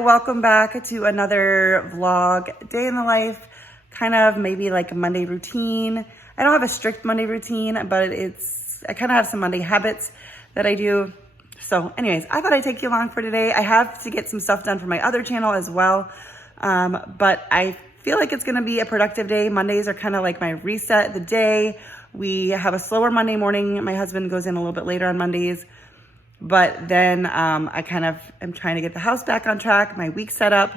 welcome back to another vlog, day in the life, kind of maybe like a Monday routine. I don't have a strict Monday routine, but I kind of have some Monday habits that I do. So anyways, I thought I'd take you along for today. I have to get some stuff done for my other channel as well, but I feel like it's gonna be a productive day. Mondays are kind of like my reset the day. We have a slower Monday morning. My husband goes in a little bit later on Mondays. But then I kind of am trying to get the house back on track, my week set up.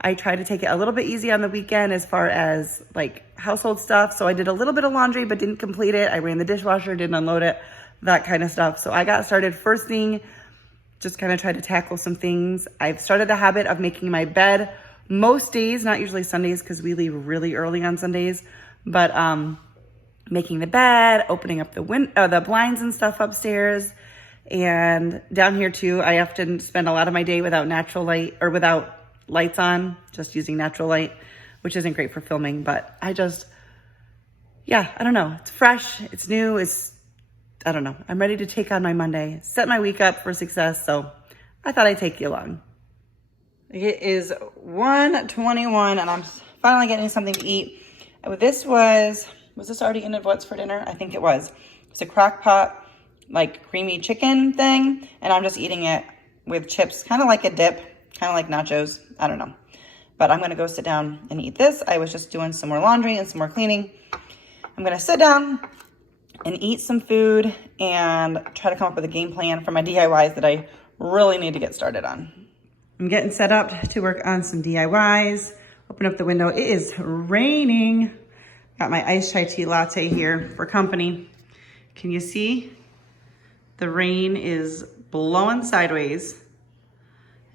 I try to take it a little bit easy on the weekend as far as like household stuff. So I did a little bit of laundry, but didn't complete it. I ran the dishwasher, didn't unload it, that kind of stuff. So I got started first thing, just kind of tried to tackle some things. I've started the habit of making my bed most days, not usually Sundays because we leave really early on Sundays, but making the bed, opening up the blinds and stuff upstairs. And down here too, I often spend a lot of my day without natural light or without lights on, just using natural light, which isn't great for filming, but I don't know. It's fresh, it's new, I don't know. I'm ready to take on my Monday, set my week up for success. So I thought I'd take you along. It is 1:21 and I'm finally getting something to eat. This was this already in what's for dinner? I think it was. It's a crock pot, like creamy chicken thing, and I'm just eating it with chips, kind of like a dip, kind of like nachos. I don't know, but I'm gonna go sit down and eat this. I was just doing some more laundry and some more cleaning. I'm gonna sit down and eat some food and try to come up with a game plan for my DIYs that I really need to get started on. I'm getting set up to work on some DIYs. Open up the window. It is raining. Got my iced chai tea latte here for company. Can you see? The rain is blowing sideways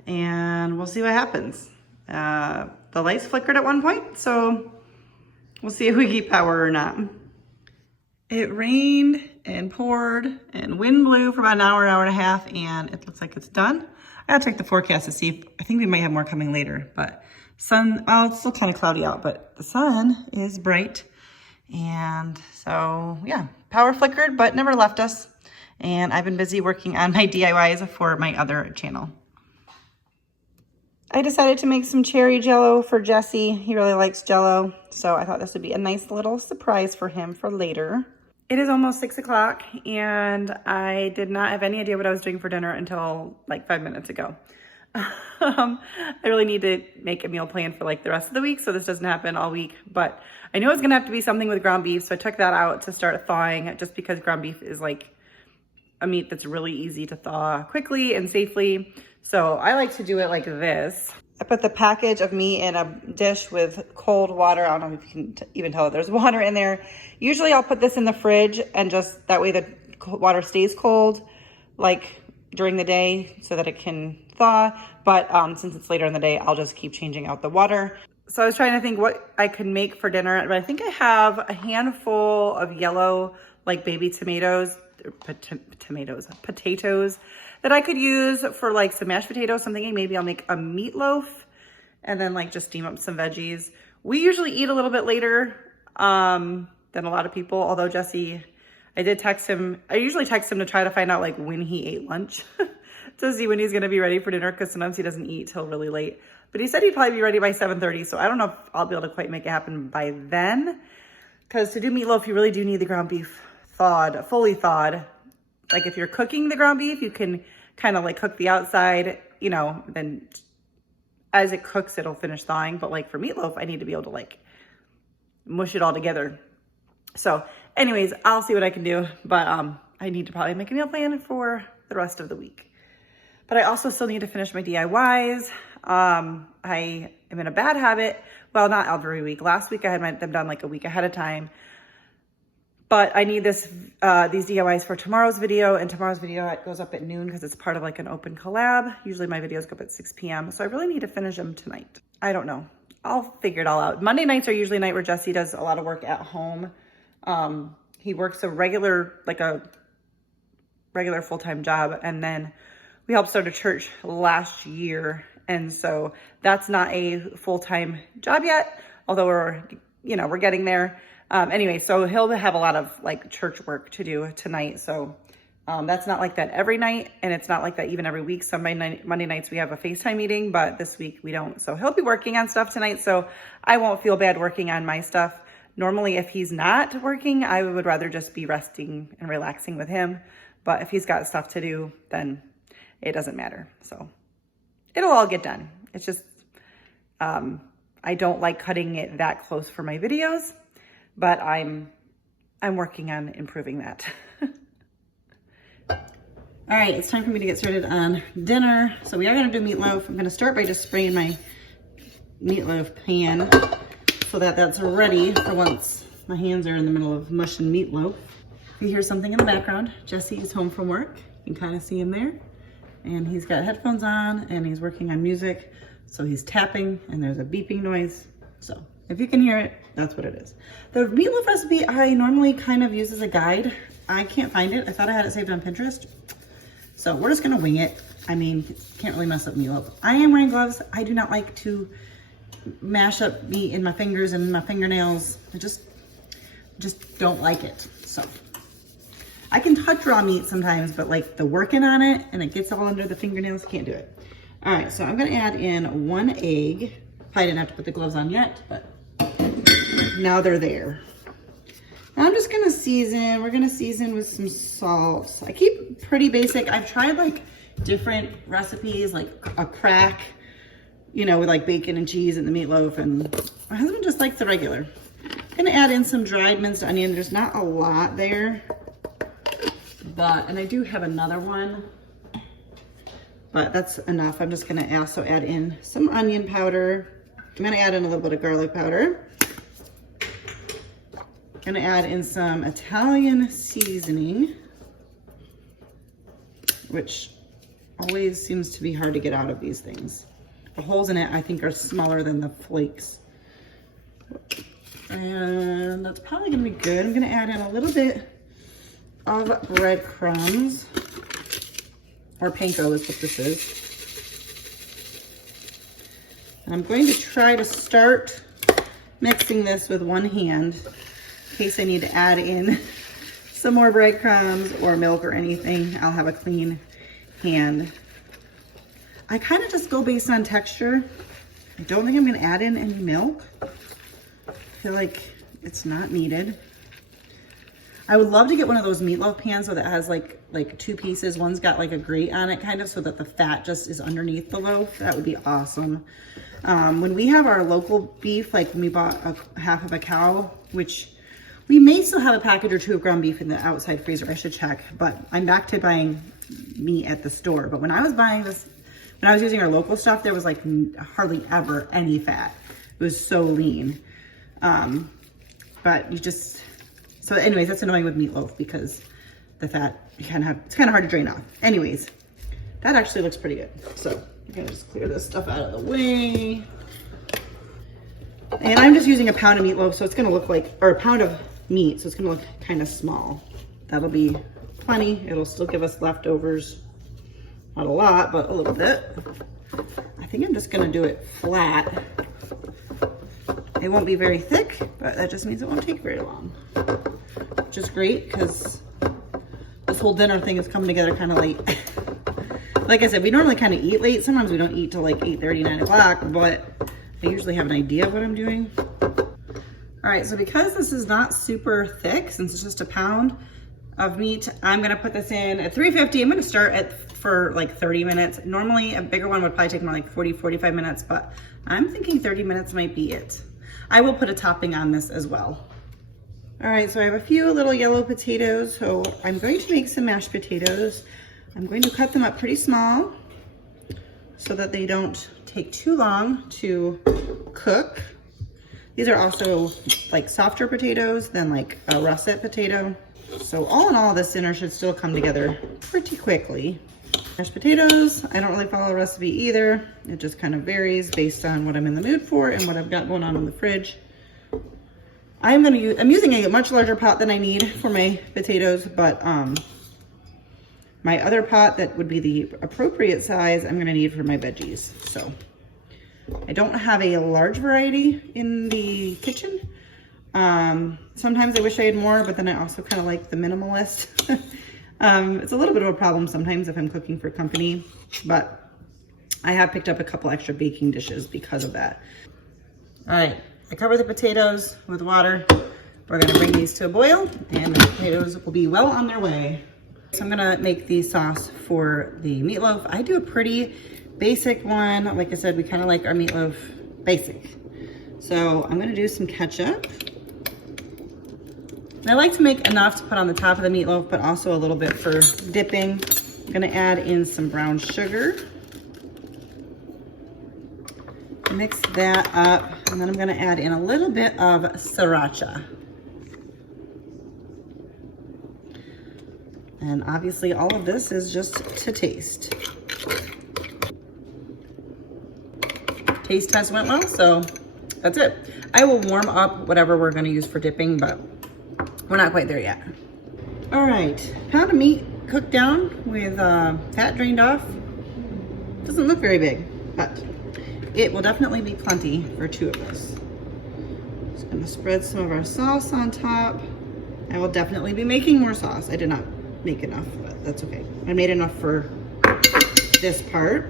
and we'll see what happens. The lights flickered at one point, so we'll see if we keep power or not. It rained and poured and wind blew for about an hour and a half, and it looks like it's done. I gotta check the forecast to see if, I think we might have more coming later, but it's still kind of cloudy out, but the sun is bright. And so yeah, power flickered, but never left us. And I've been busy working on my DIYs for my other channel. I decided to make some cherry Jello for Jesse. He really likes Jello, so I thought this would be a nice little surprise for him for later. It is almost 6 o'clock, and I did not have any idea what I was doing for dinner until like 5 minutes ago. I really need to make a meal plan for like the rest of the week, so this doesn't happen all week, but I knew it was gonna have to be something with ground beef, so I took that out to start thawing, just because ground beef is like a meat that's really easy to thaw quickly and safely. So I like to do it like this. I put the package of meat in a dish with cold water. I don't know if you can even tell that there's water in there. Usually I'll put this in the fridge, and just that way the water stays cold like during the day so that it can thaw. But since it's later in the day, I'll just keep changing out the water. So I was trying to think what I could make for dinner, but I think I have a handful of yellow like baby tomatoes that I could use for like some mashed potatoes. So I'm thinking maybe I'll make a meatloaf and then like just steam up some veggies. We usually eat a little bit later than a lot of people, although Jesse, I usually text him to try to find out like when he ate lunch to see when he's gonna be ready for dinner, because sometimes he doesn't eat till really late. But he said he'd probably be ready by 7:30, so I don't know if I'll be able to quite make it happen by then, because to do meatloaf, you really do need the ground beef thawed, fully thawed. Like if you're cooking the ground beef, you can kind of like cook the outside, you know, then as it cooks, it'll finish thawing. But like for meatloaf, I need to be able to like mush it all together. So anyways, I'll see what I can do, but I need to probably make a meal plan for the rest of the week. But I also still need to finish my DIYs. I am in a bad habit. Well, not every week. Last week I had them done like a week ahead of time. But I need these DIYs for tomorrow's video, and tomorrow's video goes up at noon because it's part of like an open collab. Usually my videos go up at 6 p.m. So I really need to finish them tonight. I don't know. I'll figure it all out. Monday nights are usually a night where Jesse does a lot of work at home. He works a regular full-time job, and then we helped start a church last year. And so that's not a full-time job yet, although we're getting there. Anyway, so he'll have a lot of like church work to do tonight. So That's not like that every night, and it's not like that even every week. Some Monday nights we have a FaceTime meeting, but this week we don't. So he'll be working on stuff tonight, so I won't feel bad working on my stuff. Normally, if he's not working, I would rather just be resting and relaxing with him. But if he's got stuff to do, then it doesn't matter. So it'll all get done. It's just, I don't like cutting it that close for my videos, but I'm working on improving that. All right, it's time for me to get started on dinner. So we are gonna do meatloaf. I'm gonna start by just spraying my meatloaf pan so that that's ready for once my hands are in the middle of mushing meatloaf. If you hear something in the background, Jesse is home from work. You can kind of see him there. And he's got headphones on and he's working on music. So he's tapping and there's a beeping noise. So if you can hear it, that's what it is. The meatloaf recipe I normally kind of use as a guide. I can't find it. I thought I had it saved on Pinterest. So we're just gonna wing it. I mean, can't really mess up meatloaf. I am wearing gloves. I do not like to mash up meat in my fingers and my fingernails. I just don't like it. So I can touch raw meat sometimes, but like the working on it and it gets all under the fingernails, can't do it. All right, so I'm gonna add in 1 egg. Probably didn't have to put the gloves on yet, but now they're there. Now I'm just gonna season. We're gonna season with some salt. I keep pretty basic. I've tried like different recipes, like a crack, you know, with like bacon and cheese and the meatloaf, and my husband just likes the regular. I'm gonna add in some dried minced onion. There's not a lot there, but, and I do have another one, but that's enough. I'm just gonna also add in some onion powder. I'm gonna add in a little bit of garlic powder. Gonna add in some Italian seasoning, which always seems to be hard to get out of these things. The holes in it, I think, are smaller than the flakes. And that's probably gonna be good. I'm gonna add in a little bit of breadcrumbs, or panko is what this is. And I'm going to try to start mixing this with one hand in case I need to add in some more breadcrumbs or milk or anything. I'll have a clean hand. I kind of just go based on texture. I don't think I'm gonna add in any milk. I feel like it's not needed. I would love to get one of those meatloaf pans so that has like 2 pieces. One's got like a grate on it kind of so that the fat just is underneath the loaf. That would be awesome. When we have our local beef, like when we bought half of a cow, which we may still have a package or 2 of ground beef in the outside freezer, I should check, but I'm back to buying meat at the store. But when I was buying this, when I was using our local stuff, there was like hardly ever any fat. It was so lean. But you just, so anyways, that's annoying with meatloaf because the fat, it's kind of hard to drain off. Anyways, that actually looks pretty good. So I'm gonna just clear this stuff out of the way. And I'm just using a pound of meatloaf, so it's gonna look like, or a pound of meat, so it's gonna look kind of small. That'll be plenty. It'll still give us leftovers. Not a lot, but a little bit. I think I'm just gonna do it flat. It won't be very thick, but that just means it won't take very long. Which is great, because this whole dinner thing is coming together kind of late. Like I said, we normally kind of eat late. Sometimes we don't eat till like 8:30, 9 o'clock, but I usually have an idea of what I'm doing. All right, so because this is not super thick, since it's just a pound of meat, I'm gonna put this in at 350. I'm gonna start for like 30 minutes. Normally a bigger one would probably take more like 40, 45 minutes, but I'm thinking 30 minutes might be it. I will put a topping on this as well. All right, so I have a few little yellow potatoes. So I'm going to make some mashed potatoes. I'm going to cut them up pretty small so that they don't take too long to cook. These are also like softer potatoes than like a russet potato. So all in all, this dinner should still come together pretty quickly. Mashed potatoes, I don't really follow a recipe either. It just kind of varies based on what I'm in the mood for and what I've got going on in the fridge. I'm using a much larger pot than I need for my potatoes, but my other pot that would be the appropriate size, I'm gonna need for my veggies. So I don't have a large variety in the kitchen. Sometimes I wish I had more, but then I also kind of like the minimalist. It's a little bit of a problem sometimes if I'm cooking for company, but I have picked up a couple extra baking dishes because of that. All right, I cover the potatoes with water. We're gonna bring these to a boil and the potatoes will be well on their way. So I'm gonna make the sauce for the meatloaf. I do a pretty basic one. Like I said, we kind of like our meatloaf basic. So I'm gonna do some ketchup. And I like to make enough to put on the top of the meatloaf, but also a little bit for dipping. I'm gonna add in some brown sugar. Mix that up, and then I'm gonna add in a little bit of sriracha. And obviously all of this is just to taste. Taste test went well, so that's it. I will warm up whatever we're gonna use for dipping, but we're not quite there yet. All right, pound of meat cooked down with fat drained off. Doesn't look very big, but it will definitely be plenty for 2 of us. Just gonna spread some of our sauce on top. I will definitely be making more sauce. I did not make enough, but that's okay. I made enough for this part.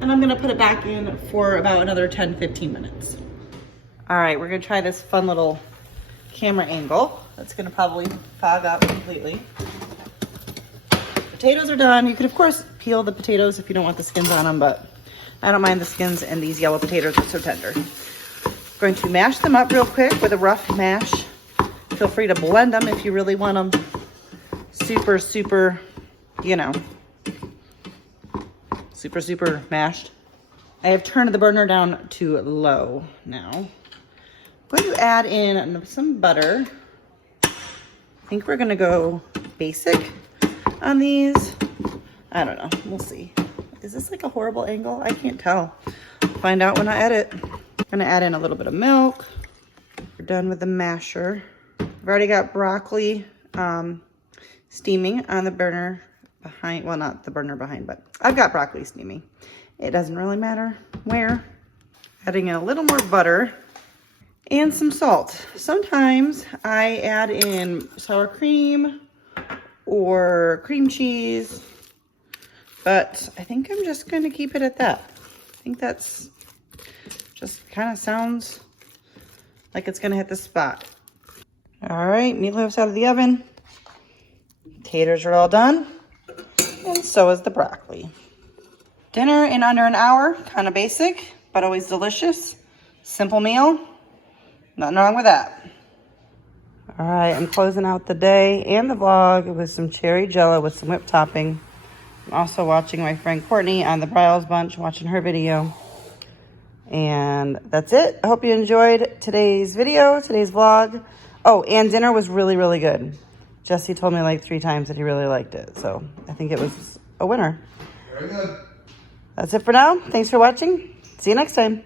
And I'm gonna put it back in for about another 10-15 minutes. All right, we're gonna try this fun little camera angle. That's gonna probably fog up completely. Potatoes are done. You could of course peel the potatoes if you don't want the skins on them, but I don't mind the skins, and these yellow potatoes are so tender. Going to mash them up real quick with a rough mash. Feel free to blend them if you really want them super, you know, super mashed. I have turned the burner down to low now. I'm going to add in some butter. I think we're gonna go basic on these. I don't know, we'll see. Is this like a horrible angle? I can't tell. Find out when I edit. I'm gonna add in a little bit of milk. We're done with the masher. I've already got broccoli steaming on the burner behind, well, not the burner behind, but I've got broccoli steaming. It doesn't really matter where. Adding in a little more butter and some salt. Sometimes I add in sour cream or cream cheese, but I think I'm just going to keep it at that. I think that's just kind of sounds like it's going to hit the spot. All right, meatloaf's out of the oven. Taters are all done, and so is the broccoli. Dinner in under an hour, kind of basic, but always delicious. Simple meal, nothing wrong with that. All right, I'm closing out the day and the vlog with some cherry Jello with some whipped topping. I'm also watching my friend Courtney on the Bryles Bunch, watching her video. And that's it. I hope you enjoyed today's video, today's vlog. Oh, and dinner was really good. Jesse told me like 3 times that he really liked it. So I think it was a winner. Very good. That's it for now. Thanks for watching. See you next time.